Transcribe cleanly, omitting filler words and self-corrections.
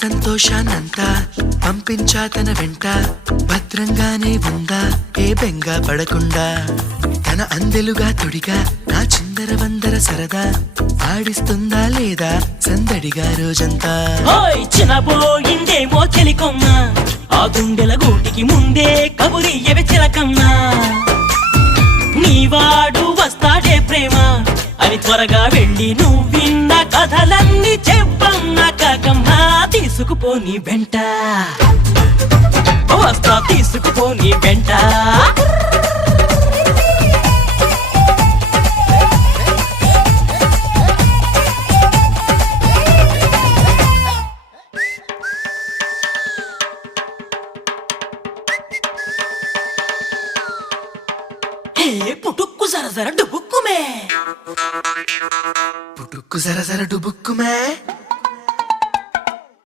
సంతోషాన్నంతా పంపించా తన వెంట, భద్రంగానే ఉందా ఏ బెంగ పడకుండా. తన అందెలుగా తొడిగా నా చిందర వందర సరదా, ఆడిస్తుందా లేదా సందడిగా రోజంతా. చిన్నపోయిందేమో చెలికొమ్మ, ఆ గుండెల గూటికి ముందే కబురియవే చిలకమ్మా. నీవాడు వస్తాడే ప్రేమ అని త్వరగా వెళ్ళి నువ్వు విన్న కథలన్నీ చెప్పమ్మా. కాకమ్మా తీసుకుపోని వెంట వస్తా, తీసుకుపోని వెంట. పుటుక్కు జర జర డుబుక్కుమే, పుట్టుక్కు జర జర డుబుక్కుమే.